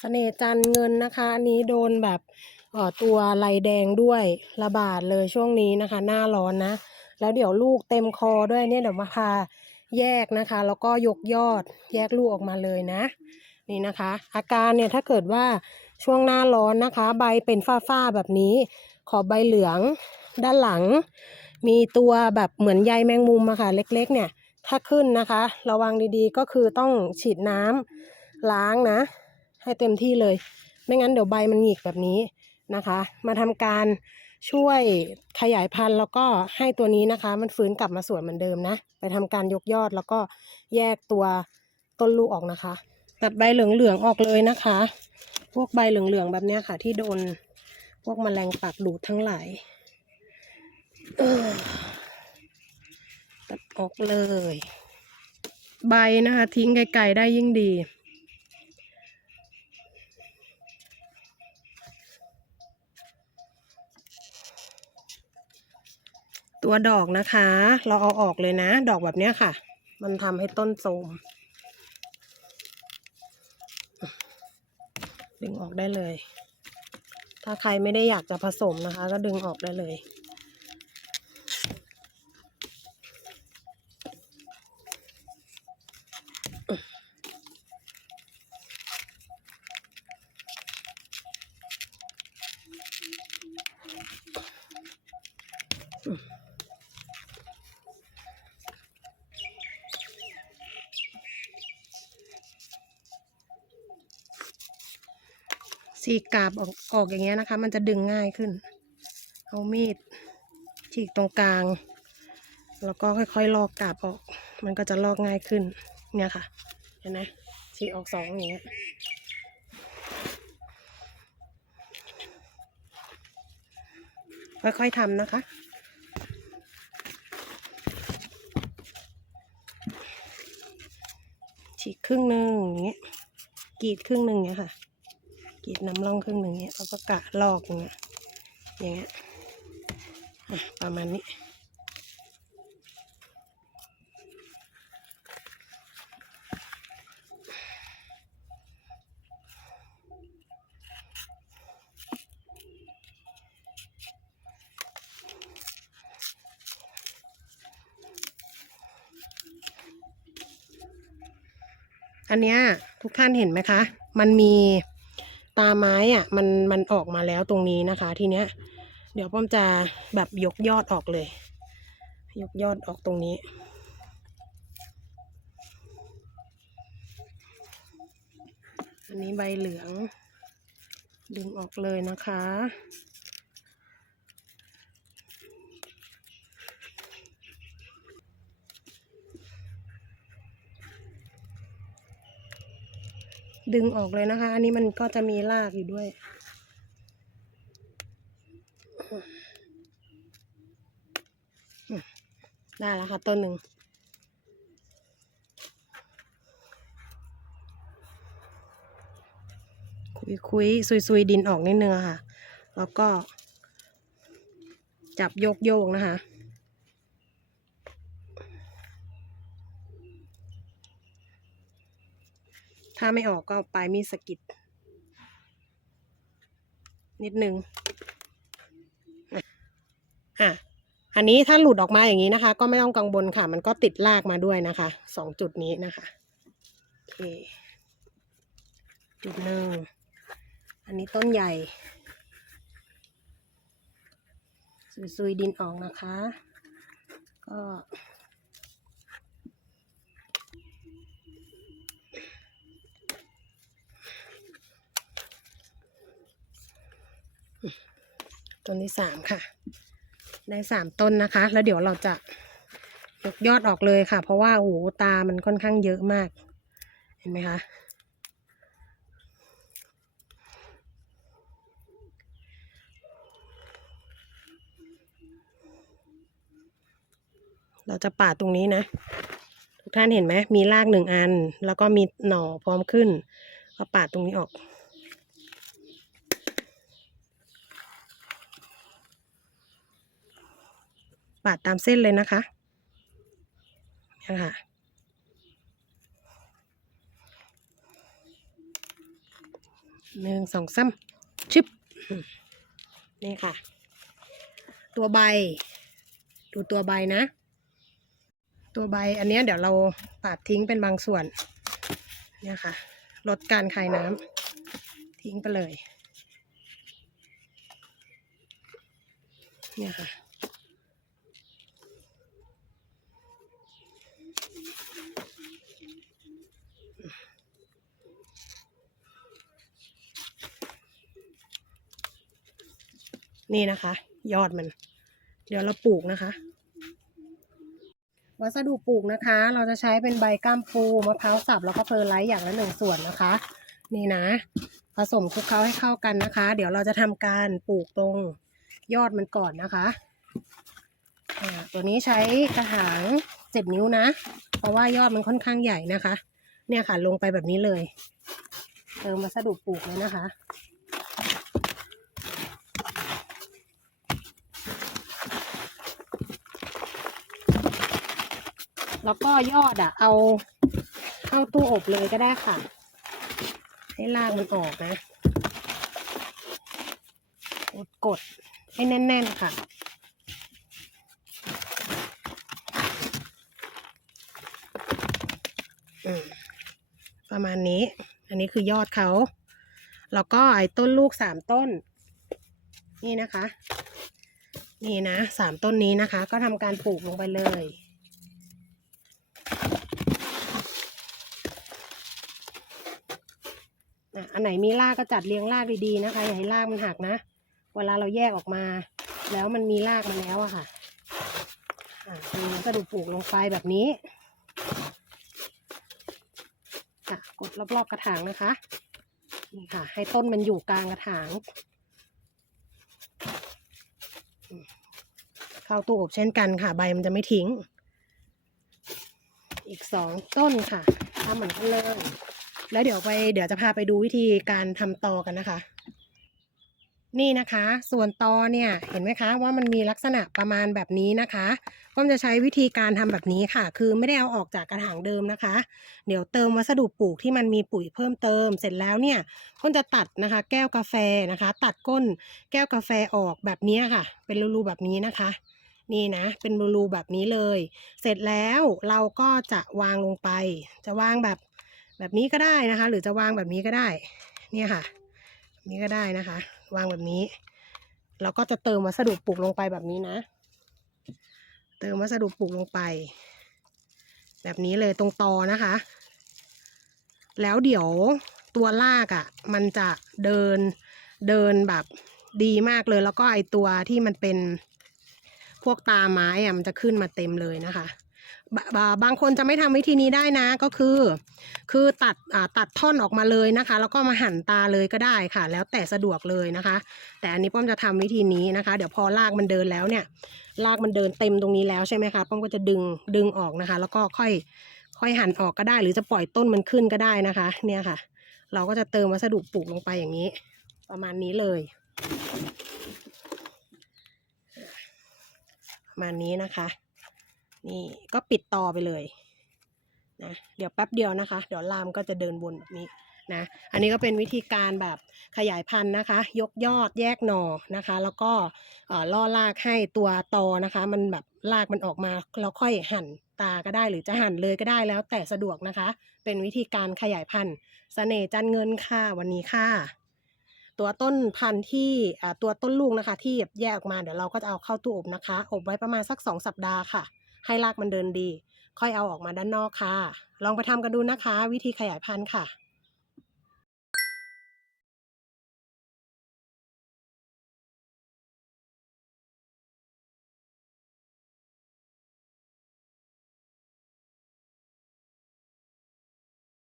เสน่จันเงินนะคะ อันนี้โดนแบบตัวลายแดงด้วยระบาดเลยช่วงนี้นะคะ หน้าร้อนนะ แล้วเดี๋ยวลูกเต็มคอด้วยเนี่ยเดี๋ยวมาพาแยกนะคะ แล้วก็ยกยอดแยกลูกออกมาเลยนะ นี่นะคะ อาการเนี่ยถ้าเกิดว่าช่วงหน้าร้อนนะคะ ใบเป็นฝ้าๆแบบนี้ ขอบใบเหลืองด้านหลัง มีตัวแบบเหมือนใยแมงมุมอะค่ะ เล็กๆ เนี่ย ถ้าขึ้นนะคะ ระวังดีๆก็คือต้องฉีดน้ำล้างนะ ให้เต็มที่เลย ไม่งั้นเดี๋ยวใบมันหงิกแบบนี้นะคะ มาทำการช่วยขยายพันธุ์แล้วก็ให้ตัวนี้นะคะ มันฟื้นกลับมาสวยเหมือนเดิมนะ ไปทำการยกยอดแล้วก็แยกตัวต้นลูกออกนะคะ ตัดใบเหลืองๆออกเลยนะคะ พวกใบเหลืองๆแบบนี้ค่ะ ที่โดนพวกแมลงปากดูดทั้งหลายออตัดออกเลย ใบนะคะ ทิ้งไกลๆได้ยิ่งดี ตัวดอกนะคะ เราเอาออกเลยนะ ดอกแบบเนี้ยค่ะ มันทำให้ต้นโทมดึงออกได้เลย ถ้าใครไม่ได้อยากจะผสมนะคะ ก็ดึงออกได้เลย ฉีกกาบออกออกอย่างเงี้ยนะคะ มันจะดึงง่ายขึ้น เอามีดฉีกตรงกลาง แล้วก็ค่อยๆลอกกาบออก มันก็จะลอกง่ายขึ้น เนี่ยค่ะ เห็นไหมฉีกออกสองอย่างเงี้ยค่อยๆทำนะคะฉีกครึ่งหนึ่งอย่างเงี้ยกรีดครึ่งหนึ่งอย่างเงี้ยค่ะ กีดน้ำร่องครึ่งหนึ่งเนี้ยแล้วก็กะลอกอย่างเงี้ยอย่างเงี้ยประมาณนี้อันเนี้ยทุกท่านเห็นไหมคะ มันมี ตาไม้อะมันมันออกมาแล้วตรงนี้นะคะ ทีเนี้ย เดี๋ยวป้อมจะแบบยกยอดออกเลย ยกยอดออกตรงนี้ อันนี้ใบเหลืองดึงออกเลยนะคะ ดึงออกเลยนะคะ อันนี้มันก็จะมีรากอยู่ด้วย ได้แล้วค่ะต้นหนึ่งคุยคุยซุยซุยดินออกนิดนึงอะค่ะ แล้วก็จับโยกโยกนะคะ ถ้าไม่ออกก็ปลายมีดสะกิด นิดนึงอะอันนี้ถ้าหลุดออกมาอย่างนี้นะคะ ก็ไม่ต้องกังวลค่ะ มันก็ติดรากมาด้วยนะคะสองจุดนี้นะคะโอเคจุดหนึ่งอันนี้ต้นใหญ่ซุยๆดินออกนะคะ ก็ ต้นที่สามค่ะ ได้สามต้นนะคะ แล้วเดี๋ยวเราจะยกยอดออกเลยค่ะ เพราะว่าโอ้โหตามันค่อนข้างเยอะมาก เห็นไหมคะเราจะปาดตรงนี้นะ ทุกท่านเห็นไหมมีรากหนึ่งอัน แล้วก็มีหน่อพร้อมขึ้น ก็ปาดตรงนี้ออก ปาดตามเส้นเลยนะคะนี่ค่ะหนึ่งสองสามชึบนี่ค่ะ ตัวใบ ดูตัวใบนะ ตัวใบอันนี้เดี๋ยวเราตัดทิ้งเป็นบางส่วนเนี่ยค่ะ ลดการคายน้ำทิ้งไปเลย เนี่ยค่ะ นี่นะคะ ยอดมัน เดี๋ยวเราปลูกนะคะ วัสดุปลูกนะคะ เราจะใช้เป็นใบก้ามปูมะพร้าวสับแล้วก็เพอร์ไลท์อย่างละหนึ่งส่วนนะคะ นี่นะ ผสมคลุกเคล้าให้เข้ากันนะคะ เดี๋ยวเราจะทำการปลูกตรงยอดมันก่อนนะคะตัวนี้ใช้กระถางเจ็ดนิ้วนะ เพราะว่ายอดมันค่อนข้างใหญ่นะคะ เนี่ยค่ะลงไปแบบนี้เลย เติมวัสดุปลูกเลยนะคะ แล้วก็ยอดอะ เอาเข้าตู้อบเลยก็ได้ค่ะ ให้รากมันออกนะกดกดให้แน่น ๆ ค่ะ ประมาณนี้ อันนี้คือยอดเขา แล้วก็ไอ้ต้นลูกสามต้น นี่นะคะ นี่นะสามต้นนี้นะคะ ก็ทำการปลูกลงไปเลย อันไหนมีรากก็จัดเรียงรากดีๆนะคะอย่าให้รากมันหักนะ เวลาเราแยกออกมา แล้วมันมีรากมาแล้วอะค่ะอะมีวัสดุปลูกลงไปแบบนี้อะกดรอบๆกระถางนะคะนี่ค่ะ ให้ต้นมันอยู่กลางกระถาง เข้าตู้อบเช่นกันค่ะ ใบมันจะไม่ทิ้ง อีกสองต้นค่ะทำเหมือนกันเลย แล้วเดี๋ยวไปเดี๋ยวจะพาไปดูวิธีการทำตอกันนะคะ นี่นะคะ ส่วนตอเนี่ยเห็นไหมคะว่ามันมีลักษณะประมาณแบบนี้นะคะป้อมจะใช้วิธีการทำแบบนี้ค่ะ คือไม่ได้เอาออกจากกระถางเดิมนะคะ เดี๋ยวเติมวัสดุปลูกที่มันมีปุ๋ยเพิ่มเติม เสร็จแล้วเนี่ยป้อมจะตัดนะคะ แก้วกาแฟนะคะ ตัดก้นแก้วกาแฟออกแบบนี้ค่ะ เป็นรูๆแบบนี้นะคะนี่นะ เป็นรูๆแบบนี้เลย เสร็จแล้วเราก็จะวางลงไป จะวางแบบ แบบนี้ก็ได้นะคะ หรือจะวางแบบนี้ก็ได้ เนี่ยค่ะแบบนี้ก็ได้นะคะ วางแบบนี้ เราก็จะเติมวัสดุปลูกลงไปแบบนี้นะ เติมวัสดุปลูกลงไป แบบนี้เลยตรงตอนะคะ แล้วเดี๋ยวตัวรากอะ่ะ มันจะเดินเดินแบบดีมากเลย แล้วก็ไอตัวที่มันเป็นพวกตาไม้อะมันจะขึ้นมาเต็มเลยนะคะ บาบางคนจะไม่ทำวิธีนี้ได้นะก็คือ คือตัดตัดท่อนออกมาเลยนะคะ แล้วก็มาหั่นตาเลยก็ได้ค่ะ แล้วแต่สะดวกเลยนะคะ แต่อันนี้ป้อมจะทำวิธีนี้นะคะ เดี๋ยวพอรากมันเดินแล้วเนี่ยรากมันเดินเต็มตรงนี้แล้วใช่ไหมคะป้อมก็จะดึงดึงออกนะคะ แล้วก็ค่อยค่อยหั่นออกก็ได้ หรือจะปล่อยต้นมันขึ้นก็ได้นะคะ เนี่ยค่ะ เราก็จะเติมวัสดุปลูกลงไปอย่างนี้ ประมาณนี้เลยประมาณนี้นะคะ นี่ก็ปิดต่อไปเลยนะเดี๋ยวแป๊บเดียวนะคะ เดี๋ยวลามก็จะเดินวนแบบนี้นะอันนี้ก็เป็นวิธีการแบบขยายพันธุ์นะคะ ยกยอดแยกหน่อนะคะ แล้วก็เอ่อล่อรากให้ตัวตอนะคะ มันแบบรากมันออกมาแล้วค่อยหั่นตาก็ได้หรือจะหั่นเลยก็ได้แล้วแต่สะดวกนะคะ เป็นวิธีการขยายพันธุ์เสน่ห์จันเงินค่ะวันนี้ค่ะ ตัวต้นพันธุ์ที่ตัวต้นลูกนะคะ ที่แยกออกมาเดี๋ยวเราก็จะเอาเข้าตู้อบนะคะ อบไว้ประมาณสักสองสัปดาห์ค่ะ ให้รากมันเดินดี ค่อยเอาออกมาด้านนอกค่ะ ลองไปทำกันดูนะคะ วิธีขยายพันธุ์ค่ะ